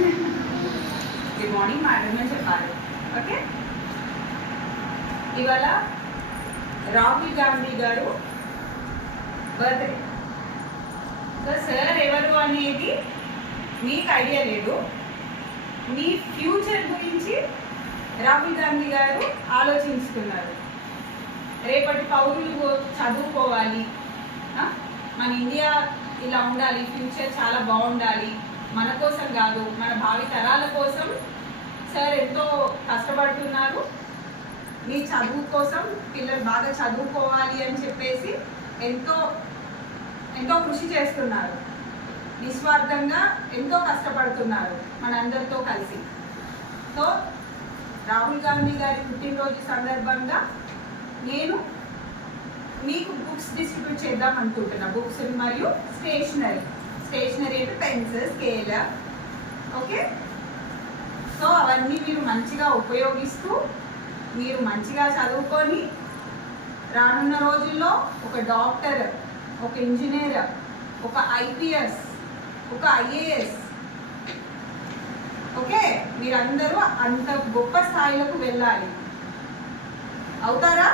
Good morning madam అని చెప్పాలి. Okay, ఇవాళ రాహుల్ గాంధీ గారు బర్త్డే. సో సార్ ఎవరు అనేది మీకు ఐడియా లేదు. మీ ఫ్యూచర్ గురించి రాహుల్ గాంధీ గారు ఆలోచిస్తున్నారు. రేపటి పౌరులు చదువుకోవాలి, మన ఇండియా ఇలా ఉండాలి, ఫ్యూచర్ చాలా బాగుండాలి, మన కోసం కాదు మన భావి తరాల కోసం సార్ ఎంతో కష్టపడుతున్నారు. మీ చదువు కోసం పిల్లలు బాగా చదువుకోవాలి అని చెప్పేసి ఎంతో ఎంతో కృషి చేస్తున్నారు. నిస్వార్థంగా ఎంతో కష్టపడుతున్నారు మనందరితో కలిసి. సో రాహుల్ గాంధీ గారి పుట్టినరోజు సందర్భంగా నేను మీకు బుక్స్ డిస్ట్రిబ్యూట్ చేద్దాం అనుకుంటున్నా. బుక్స్ మరియు స్టేషనరీ అంటే పెన్స్, స్కేల్. ఓకే, సో అవన్నీ మీరు మంచిగా ఉపయోగిస్తూ మీరు మంచిగా చదువుకొని రానున్న రోజుల్లో ఒక డాక్టర్, ఒక ఇంజనీర్, ఒక ఐపీఎస్, ఒక ఐఏఎస్, ఓకే, మీరందరూ అంత గొప్ప స్థాయిలకు వెళ్ళాలి. అవుతారా?